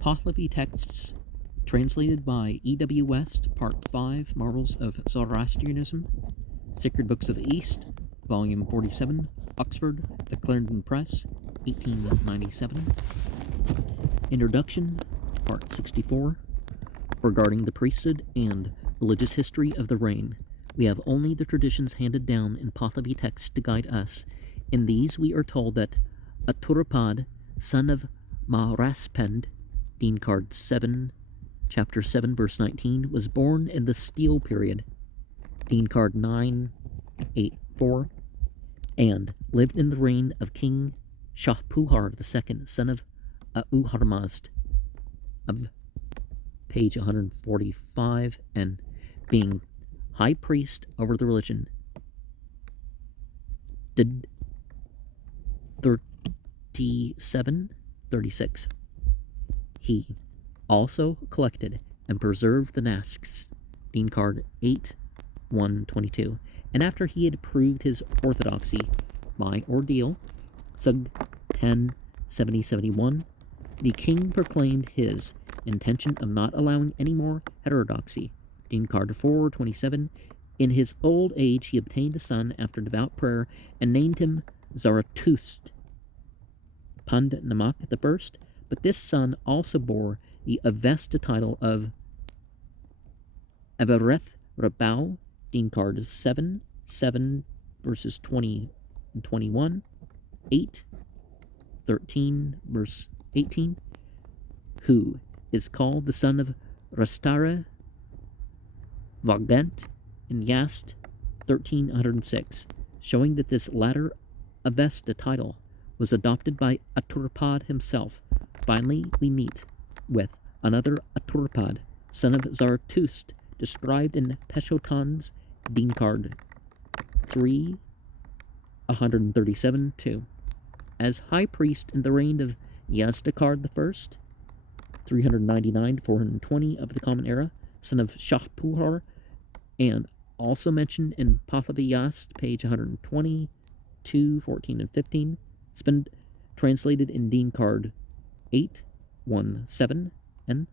Pahlavi texts translated by E.W. West, Part 5, Marvels of Zoroastrianism, Sacred Books of the East, Volume 47, Oxford, The Clarendon Press, 1897. Introduction, Part 64, regarding the priesthood and religious history of the reign. We have only the traditions handed down in Pahlavi texts to guide us. In these we are told that Aturapad, son of Maharaspend, Dean Card 7, Chapter 7, verse 19, was born in the Steel period, Dean Card 984, and lived in the reign of King Shahpuhar II, son of Auharmazd, of page 145, and being high priest over the religion, did 3736. He also collected and preserved the Nasks, Dean Card 8122, and after he had proved his orthodoxy by ordeal, Sug 107071, the king proclaimed his intention of not allowing any more heterodoxy, Dean Card 427. In his old age he obtained a son after devout prayer and named him Zarathustra Pund Namak I, but this son also bore the Avesta title of Avareth Rabau, Dean Card 7, verses 20 and 21, 8, 13, verse 18, who is called the son of Rastara Vagdent in Yast 1306, showing that this latter Avesta title was adopted by Aturapad himself. Finally, we meet with another Aturapad, son of Zarathustra, described in Peshotan's Dean Card 3, 137-2, as high priest in the reign of Yazdakard I, 399-420 of the Common Era, son of Shahpuhar, and also mentioned in Pahlavi Yast, page 122, 14, and 15, translated in Dean Card 817, and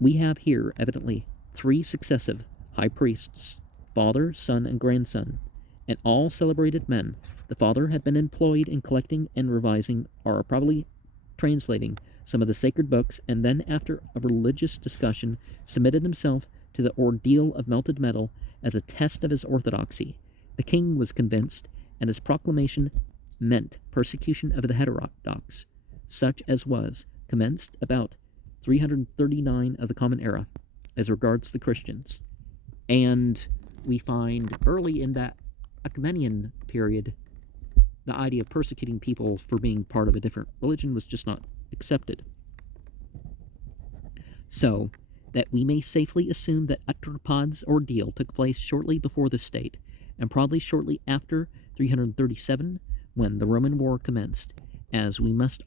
we have here evidently three successive high priests, father, son, and grandson, and all celebrated men. The father had been employed in collecting and revising, or probably translating, some of the sacred books, and then after a religious discussion submitted himself to the ordeal of melted metal as a test of his orthodoxy. The king was convinced, and his proclamation meant persecution of the heterodox, such as was commenced about 339 of the Common Era, as regards the Christians. And we find early in that Achaemenian period, the idea of persecuting people for being part of a different religion was just not accepted. So that we may safely assume that Aturpad's ordeal took place shortly before this date, and probably shortly after 337, when the Roman war commenced, as we must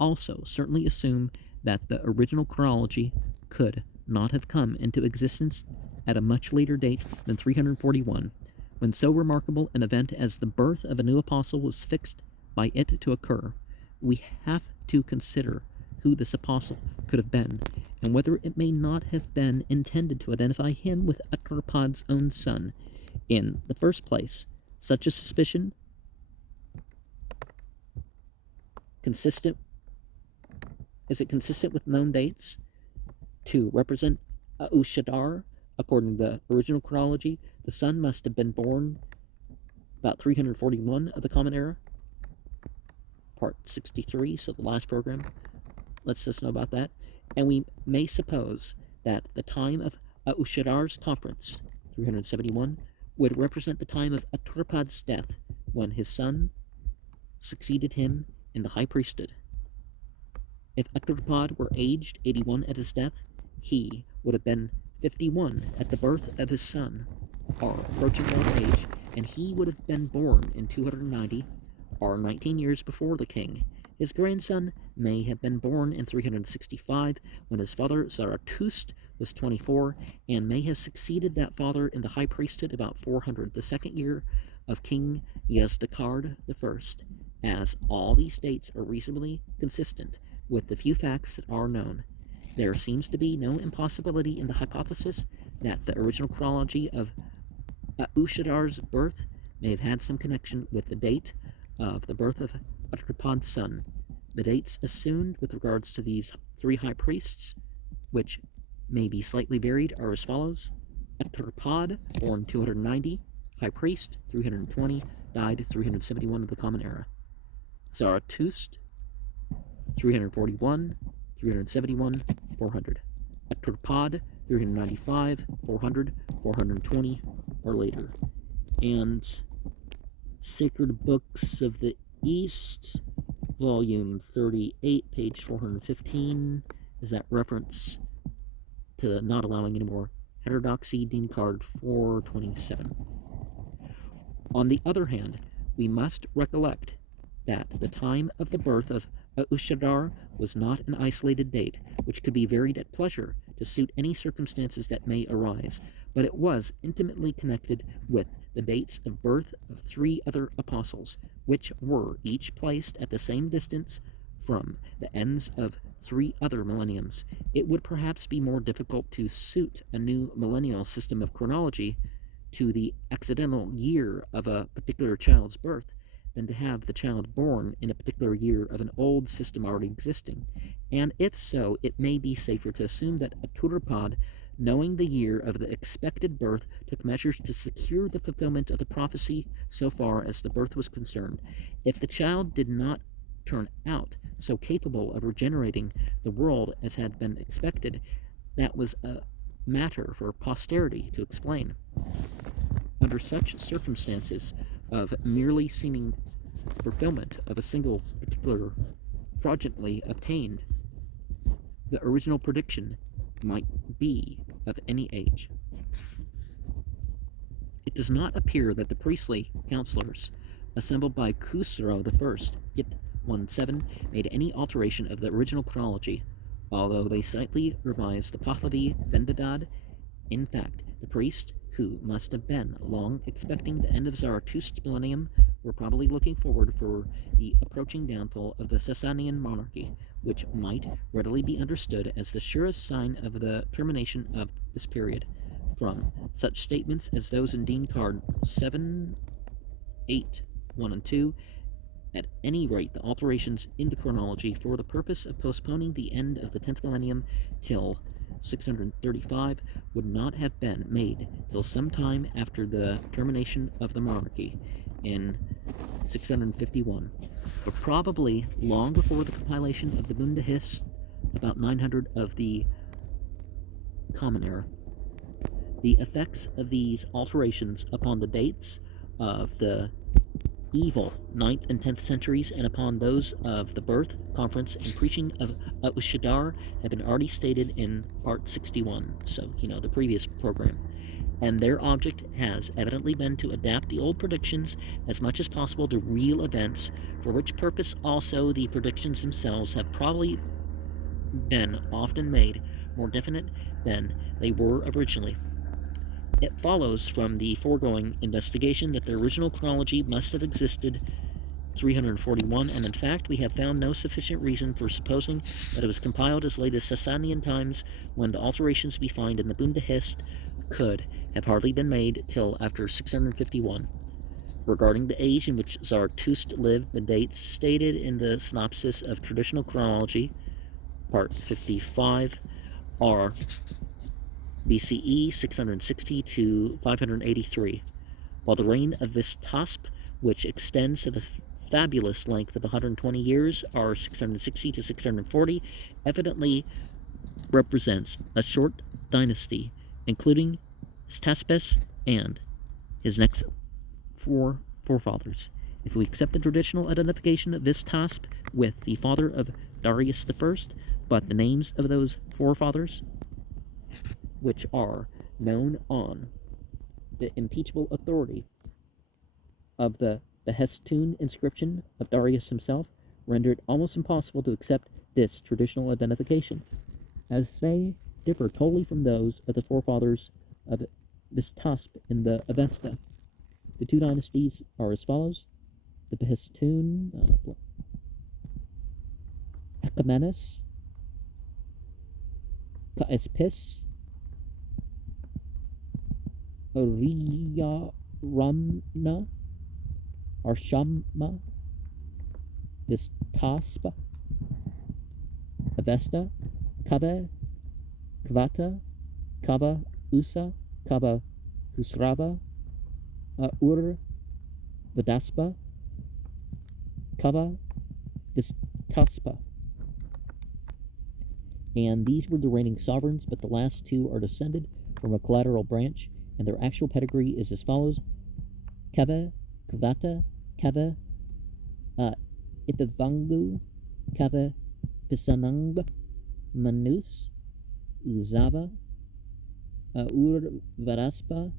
also certainly assume that the original chronology could not have come into existence at a much later date than 341, when so remarkable an event as the birth of a new apostle was fixed by it to occur. We have to consider who this apostle could have been, and whether it may not have been intended to identify him with Aturpad's own son. In the first place, such a suspicion consistent with known dates to represent Aushadar? According to the original chronology, the son must have been born about 341 of the Common Era, part 63, so the last program lets us know about that. And we may suppose that the time of Aushadar's conference, 371, would represent the time of Aturapad's death, when his son succeeded him in the high priesthood. If Aturpad were aged 81 at his death, he would have been 51 at the birth of his son, or approaching old age, and he would have been born in 290, or 19 years before the king. His grandson may have been born in 365, when his father Zarathustra was 24, and may have succeeded that father in the high priesthood about 400, the second year of King Yazdakard I. As all these dates are reasonably consistent with the few facts that are known, there seems to be no impossibility in the hypothesis that the original chronology of Ushadar's birth may have had some connection with the date of the birth of Utrapad's son. The dates assumed with regards to these three high priests, which may be slightly varied, are as follows. Utrapad, born 290, high priest 320, died 371 of the Common Era. Zarathustra, 341, 371, 400. Utrapad, 395, 400, 420, or later. And Sacred Books of the East, volume 38, page 415, is that reference to not allowing any more heterodoxy, Dean card 427. On the other hand, we must recollect that the time of the birth of Ushadar was not an isolated date, which could be varied at pleasure to suit any circumstances that may arise, but it was intimately connected with the dates of birth of three other apostles, which were each placed at the same distance from the ends of three other millenniums. It would perhaps be more difficult to suit a new millennial system of chronology to the accidental year of a particular child's birth than to have the child born in a particular year of an old system already existing. And if so, it may be safer to assume that Aturapad, knowing the year of the expected birth, took measures to secure the fulfillment of the prophecy so far as the birth was concerned. If the child did not turn out so capable of regenerating the world as had been expected, that was a matter for posterity to explain. Under such circumstances of merely seeming fulfillment of a single particular fraudulently obtained, the original prediction might be of any age. It does not appear that the priestly councillors assembled by Khusro I, Git 1.7, made any alteration of the original chronology, although they slightly revised the Pahlavi Vendidad. In fact, the priests, who must have been long expecting the end of Zarathustra's millennium, were probably looking forward for the approaching downfall of the Sasanian monarchy, which might readily be understood as the surest sign of the termination of this period. From such statements as those in Dean card 7, 8, 1, and 2, at any rate, the alterations in the chronology for the purpose of postponing the end of the 10th millennium till 635 would not have been made till some time after the termination of the monarchy in 651, but probably long before the compilation of the Bundahis, about 900 of the Common Era. The effects of these alterations upon the dates of the evil 9th and 10th centuries and upon those of the birth, conference, and preaching of Ushadar have been already stated in part 61, so the previous program, and their object has evidently been to adapt the old predictions as much as possible to real events, for which purpose also the predictions themselves have probably been often made more definite than they were originally. It follows from the foregoing investigation that the original chronology must have existed 341, and in fact we have found no sufficient reason for supposing that it was compiled as late as Sasanian times, when the alterations we find in the Bundahist could have hardly been made till after 651. Regarding the age in which Zarathustra lived, the dates stated in the synopsis of traditional chronology, part 55, are BCE 660 to 583, while the reign of Vistasp, which extends to the fabulous length of 120 years, are 660 to 640, evidently represents a short dynasty, including Staspes and his next four forefathers. If we accept the traditional identification of Vistasp with the father of Darius I, but the names of those forefathers, which are known on the impeachable authority of the Behestun inscription of Darius himself, render it almost impossible to accept this traditional identification, as they differ totally from those of the forefathers of Vistasp in the Avesta. The two dynasties are as follows: the Behistun, Ecamenus, Caespis, Ramna, Arshama, Vistaspa, Avesta, Kaba, Kvata, Kaba, Usa, Kaba, Husrava, Ur, Vidaspa, Kaba, Vistaspa. And these were the reigning sovereigns, but the last two are descended from a collateral branch, and their actual pedigree is as follows: Kava, Kvata, Kava, Ipivangu, Kava, Pisanang, Manus, Uzava, Ur Varaspa,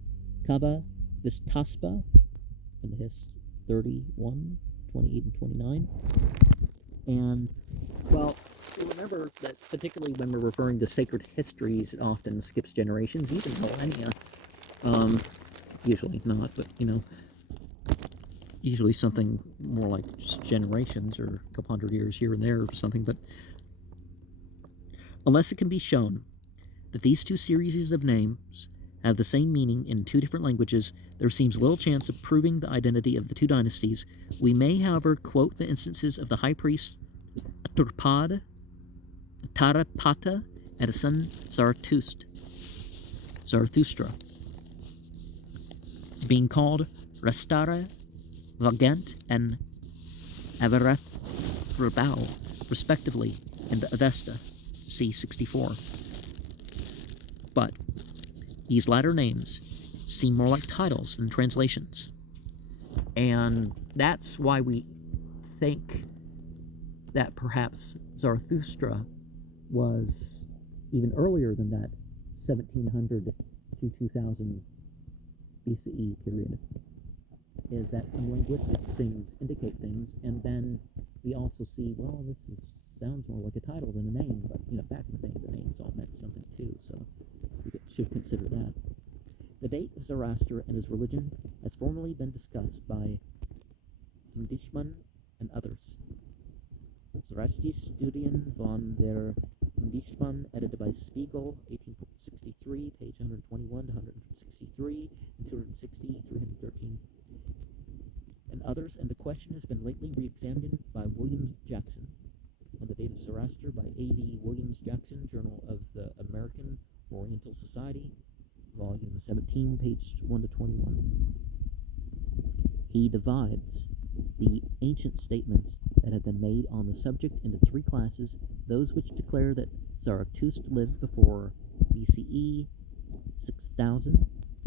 Kava, Vistaspa, and his 31, 28, and 29. And, well, remember that particularly when we're referring to sacred histories, it often skips generations, even millennia. Usually not, but, usually something more like just generations or a couple hundred years here and there or something. But unless it can be shown that these two series of names have the same meaning in two different languages, there seems little chance of proving the identity of the two dynasties. We may, however, quote the instances of the high priest Aturpad, Tarapata, and his son Zarathustra, being called Rastara, Vagant, and Avarath Rabau, respectively, in the Avesta, c. 64. But these latter names seem more like titles than translations. And that's why we think that perhaps Zarathustra was even earlier than that 1700 to 2000 BCE period, is that some linguistic things indicate things, and then we also see, well, sounds more like a title than a name, but back in the day the names all meant something too, so we should consider that. The date of Zoroaster and his religion has formerly been discussed by Mundishman and others. Zoroastrianistudien von der Mundishman, edited by Spiegel, 1863, page 121 to 163, and 260, 313, and others, and the question has been lately re-examined by William Jackson. On the date of Zoroaster by A.V. Williams Jackson, Journal of the American Oriental Society, volume 17, page 1 to 21. He divides the ancient statements that have been made on the subject into three classes: those which declare that Zarathustra lived before BCE 6000,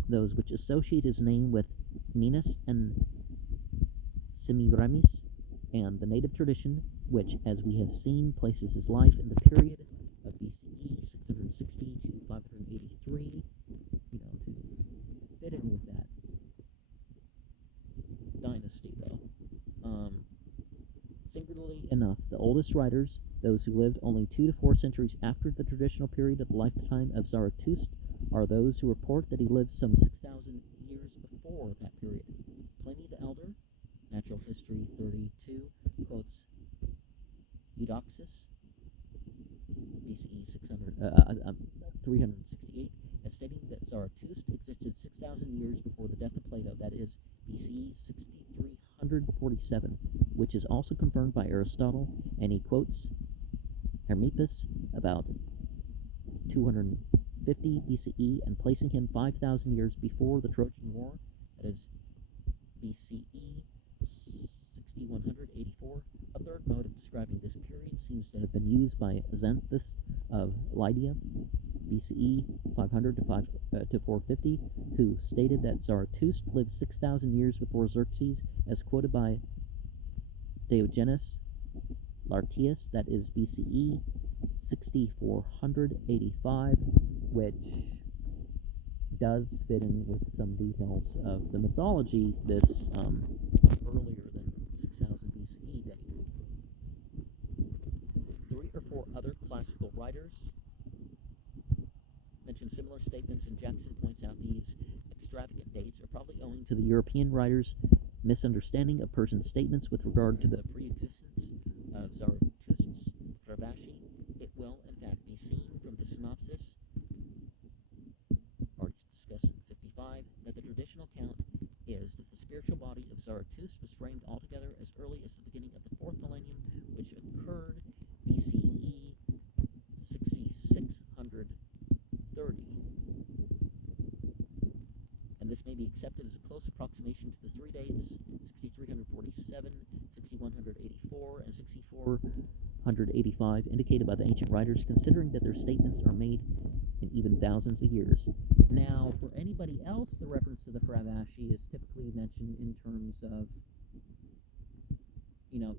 those which associate his name with Ninus and Semiramis, and the native tradition, which, as we have seen, places his life in the period of BCE 660 to 583, to fit in with that dynasty, though. Singularly enough, the oldest writers, those who lived only 2 to 4 centuries after the traditional period of the lifetime of Zarathustra, are those who report that he lived some 6,000 years before that period. Pliny the Elder, Natural History 32, quotes Eudoxus, BCE 368, as stating that Zarathustra existed 6,000 years before the death of Plato, that is, BCE 6347, which is also confirmed by Aristotle, and he quotes Hermippus about 250 BCE, and placing him 5,000 years before the Trojan War, that is BCE 6184. A third mode of describing this period seems to have been used by Xanthus of Lydia, BCE 500 to 450, who stated that Zarathustra lived 6,000 years before Xerxes, as quoted by Diogenes Laertius, that is BCE 6485, which does fit in with some details of the mythology, this earlier than 6000 BCE date. 3 or 4 other classical writers mention similar statements, and Jackson points out these extravagant dates are probably owing to the European writers misunderstanding of person's statements with regard to the pre-existence of Zarathustra's Pravashi, it will, in fact, be seen from the synopsis, already discussed in 55, that the traditional account is that the spiritual body of Zarathustra was framed altogether as early as the beginning of the 4th millennium, which occurred BCE 6630. And this may be accepted as a close approximation to the three dates, 6347, 6184, and 6485, indicated by the ancient writers, considering that their statements are made in even thousands of years. Now, for anybody else, the reference to the Pravashi is typically mentioned in terms of,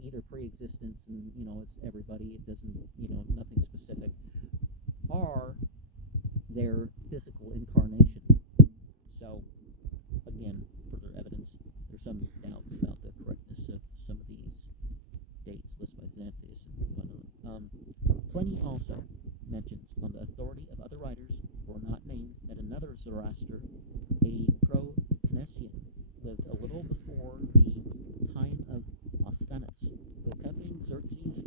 either pre-existence and, it's everybody, it doesn't, nothing specific, or their physical incarnation. So, again, further evidence, there's some doubts about the correctness of some of these dates listed by Xanthius and whatnot. Pliny also mentions, on the authority of other writers who are not named, that another Zoroaster, a Pro-Cnesian, lived a little before the time of Ostanus, who accompanied Xerxes to Greece,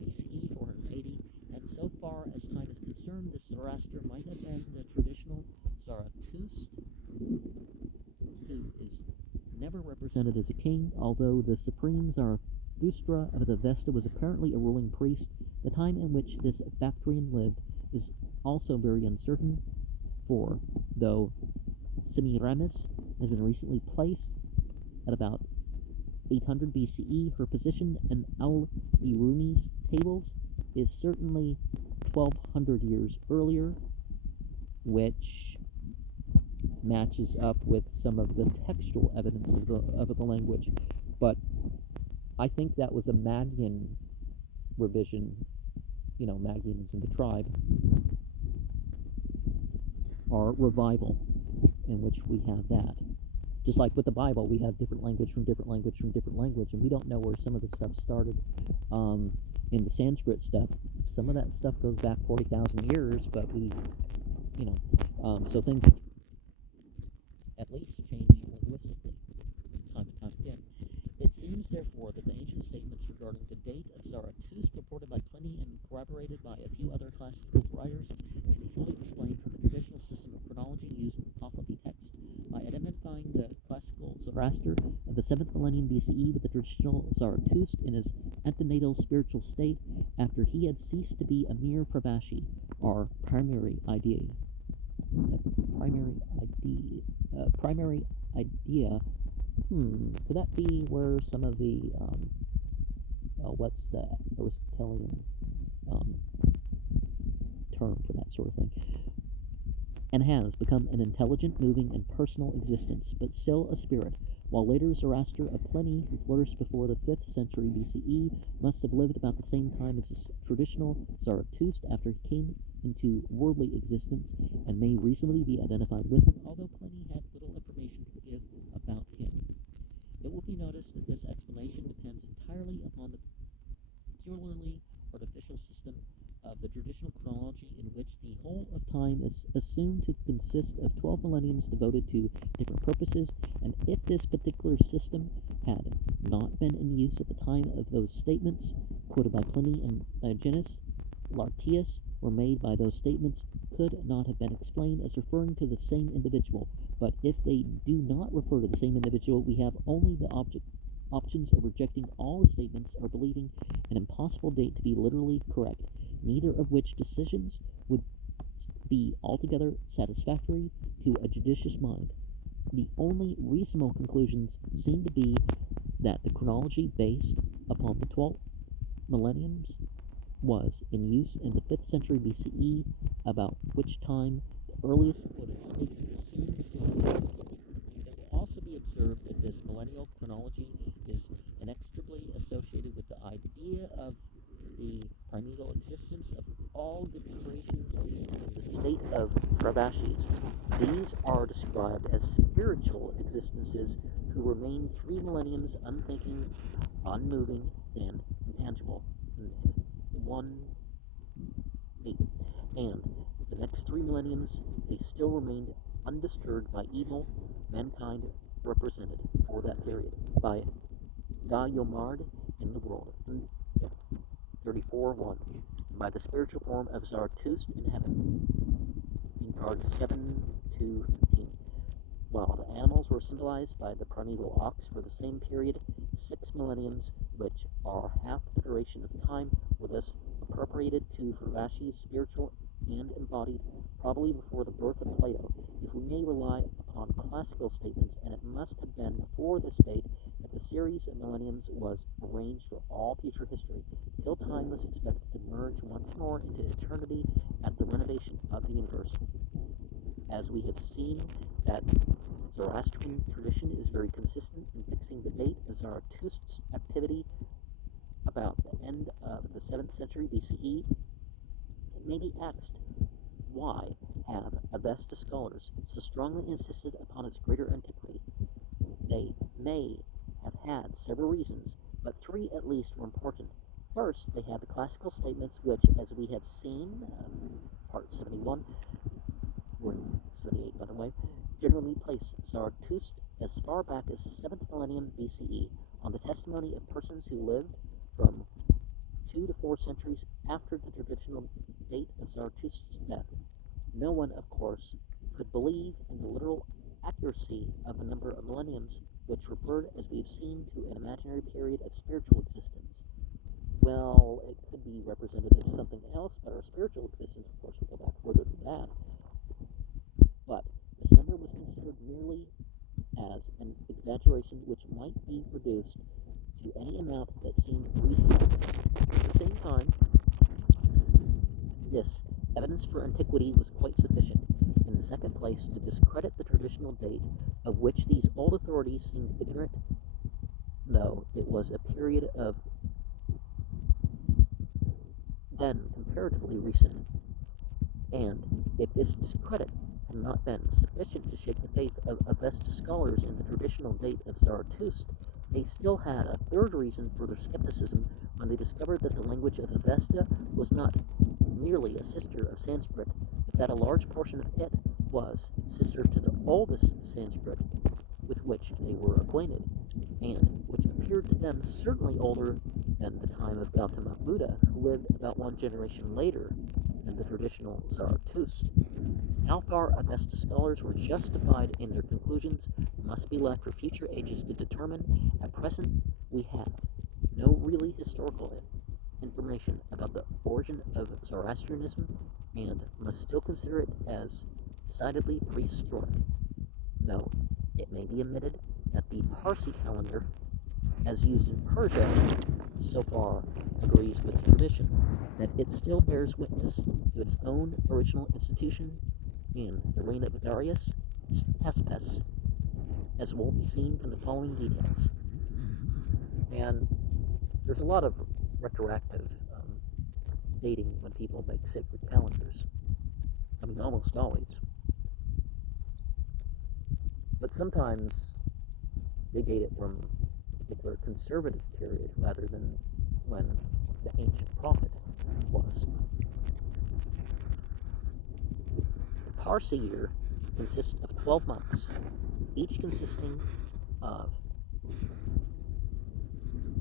BCE 480, and so far as time is concerned, this Zoroaster might have been the traditional Zarathustra, who is never represented as a king, although the supreme Zarathustra of the Vesta was apparently a ruling priest. The time in which this Bactrian lived is also very uncertain, for though Semiramis has been recently placed at about 800 BCE, her position in Al-Biruni's tables is certainly 1200 years earlier, which matches up with some of the textual evidence of the language. But I think that was a Magian revision. Magians in the tribe, or revival, in which we have that. Just like with the Bible, we have different language from different language from different language, and we don't know where some of the stuff started. In the Sanskrit stuff, some of that stuff goes back 40,000 years, but we, so things at least change linguistically time and time again. It seems, therefore, that the ancient statements regarding the date of Zarathustra, reported by Pliny and corroborated by a few other classical writers, can be fully explained from the traditional system of chronology used in the Pahlavi text. By identifying the classical Zoroaster of the 7th millennium BCE with the traditional Zarathustra in his antenatal spiritual state after he had ceased to be a mere Pravashi, our primary idea. Could that be where some of the, what's the Aristotelian term for that sort of thing? And has become an intelligent, moving, and personal existence, but still a spirit, while later Zoroaster of Pliny, who flourished before the 5th century BCE, must have lived about the same time as the traditional Zarathustra after he came into worldly existence, and may reasonably be identified with him, although Pliny had little information to give about him. It will be noticed that this explanation depends entirely upon the peculiarly artificial system of the traditional chronology, in which the whole of time is assumed to consist of 12 millenniums devoted to different purposes, and if this particular system had not been in use at the time of those statements quoted by Pliny and Diogenes Laertius were made by those statements could not have been explained as referring to the same individual. But if they do not refer to the same individual, we have only the options of rejecting all the statements or believing an impossible date to be literally correct, neither of which decisions would be altogether satisfactory to a judicious mind. The only reasonable conclusions seem to be that the chronology based upon the 12 millenniums was in use in the 5th century BCE, about which time the earliest quoted statement seems to exist. It will also be observed that this millennial chronology is inextricably associated with the idea of the primeval existence of all good creations in the state of Pravashis. These are described as spiritual existences who remain 3 millenniums unthinking, unmoving, and intangible. 1:8. And the next 3 millenniums they still remained undisturbed by evil, mankind represented. for that period by Guyomard in the World, 34:1, by the spiritual form of Zarathustra in heaven, in cards 7 to 15. While the animals were symbolized by the primeval ox for the same period, 6 millenniums, which are half the duration of time, were thus appropriated to Fervashi's spiritual and embodied, probably before the birth of Plato, if we may rely upon classical statements, and it must have been before this date that the series of millenniums was arranged for all future history, till time was expected to merge once more into eternity at the renovation of the universe. As we have seen, that Zoroastrian tradition is very consistent in fixing the date of Zarathustra's activity about the end of the 7th century BCE. It may be asked, why have Avesta scholars so strongly insisted upon its greater antiquity? They may have had several reasons, but 3 at least were important. First, they had the classical statements which, as we have seen, part 71, or 78 by the way, generally place Zarathustra as far back as the 7th millennium BCE on the testimony of persons who lived from 2 to 4 centuries after the traditional date of Zarathustra's death. No one, of course, could believe in the literal accuracy of the number of millenniums, which referred, as we have seen, to an imaginary period of spiritual existence. Well, it could be representative of something else, but our spiritual existence, of course, would go back further than that. But this number was considered merely as an exaggeration which might be reduced to any amount that seemed reasonable. At the same time, this evidence for antiquity was quite sufficient, in the second place, to discredit the traditional date of which these old authorities seemed ignorant, though it was a period of then comparatively recent. And if this discredit had not been sufficient to shake the faith of Avesta scholars in the traditional date of Zarathustra, they still had a third reason for their skepticism when they discovered that the language of Avesta was not merely a sister of Sanskrit, but that a large portion of it was sister to the oldest Sanskrit with which they were acquainted, and which appeared to them certainly older than the time of Gautama Buddha, who lived about 1 generation later than the traditional Zarathustra. How far Avesta scholars were justified in their conclusions must be left for future ages to determine. At present, we have no really historical information about the origin of Zoroastrianism, and must still consider it as decidedly prehistoric, though it may be admitted that the Parsi calendar, as used in Persia, so far agrees with tradition, that it still bears witness to its own original institution in the reign of Darius Tespes, as will be seen from the following details. And there's a lot of retroactive dating when people make sacred calendars. I mean, almost always. But sometimes they date it from a particular conservative period rather than when the ancient prophet was. The Parsi year consists of 12 months, each consisting of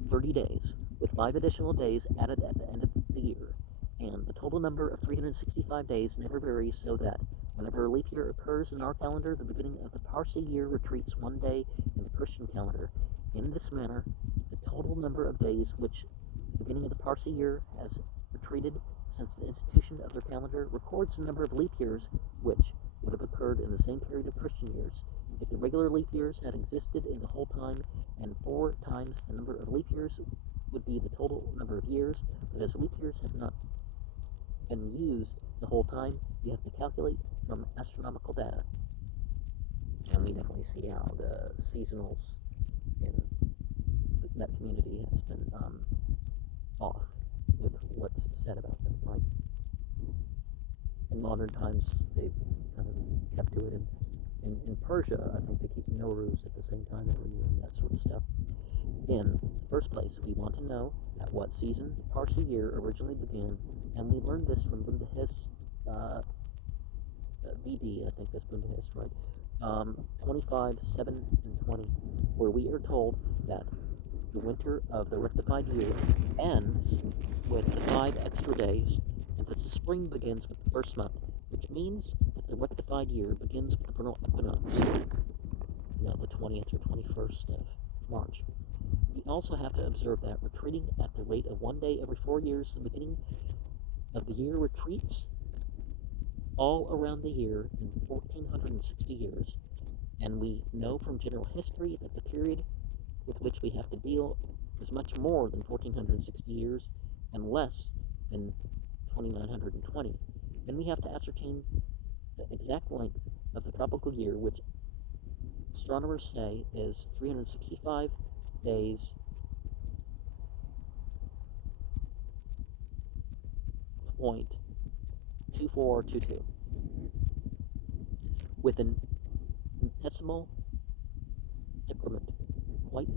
30 days, with 5 additional days added at the end of the year, and the total number of 365 days never varies, so that whenever a leap year occurs in our calendar, the beginning of the Parsi year retreats 1 day in the Christian calendar. In this manner, the total number of days which the beginning of the Parsi year has retreated since the institution of their calendar records the number of leap years which would have occurred in the same period of Christian years. If the regular leap years had existed in the whole time, and 4 times the number of leap years would be the total number of years, but as leap years have not been used the whole time, you have to calculate from astronomical data. And we definitely see how the seasonals in that community has been off with what's said about them, right? In modern times, they've kind of kept to it. In Persia, I think they keep Nowruz at the same time every year and that sort of stuff. In the first place, we want to know at what season the Parsi year originally began, and we learned this from Bundahist, BD, I think that's Bundahist, right? 25, 7, and 20, where we are told that the winter of the rectified year ends with the 5 extra days, and that the spring begins with the first month, which means that the rectified year begins with the vernal equinox, the 20th or 21st of March. We also have to observe that retreating at the rate of 1 day every 4 years, the beginning of the year retreats all around the year in 1460 years, and we know from general history that the period with which we have to deal is much more than 1460 years and less than 2920. Then we have to ascertain the exact length of the tropical year, which astronomers say is 365 days, .2422, with an infinitesimal decrement quite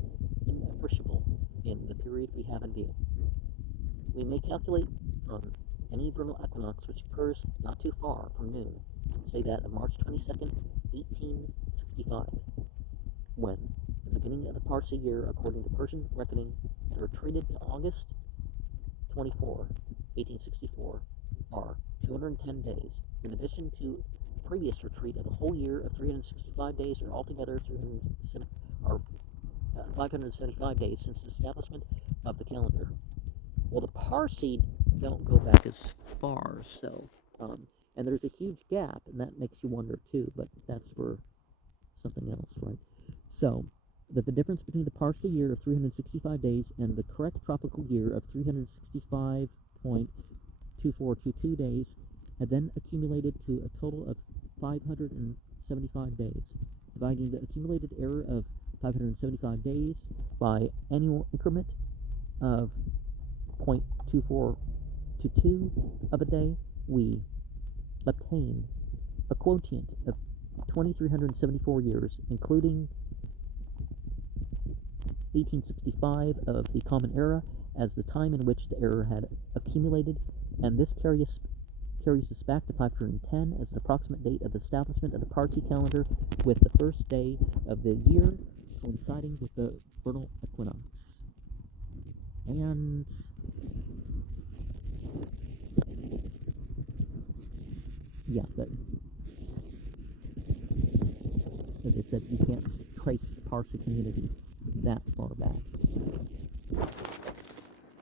inappreciable in the period we have in view. We may calculate from any vernal equinox which occurs not too far from noon, say that of March 22nd, 1865, when the beginning of the Parsi year, according to Persian reckoning, had retreated to August 24, 1864, are 210 days, in addition to the previous retreat of a whole year of 365 days, or altogether 575 days since the establishment of the calendar. Well, the Parsi don't go back as far, so, and there's a huge gap, and that makes you wonder too, but that's for something else, right? So, that the difference between the Parsi year of 365 days and the correct tropical year of 365.2422 days had then accumulated to a total of 575 days. Dividing the accumulated error of 575 days by annual increment of 0.2422 of a day, we obtain a quotient of 2,374 years, including 1865 of the Common Era as the time in which the error had accumulated, and this carries us back to 510 as an approximate date of the establishment of the Parsi calendar, with the first day of the year coinciding with the vernal equinox. And yeah, but as I said, you can't trace the Parsi community that far back.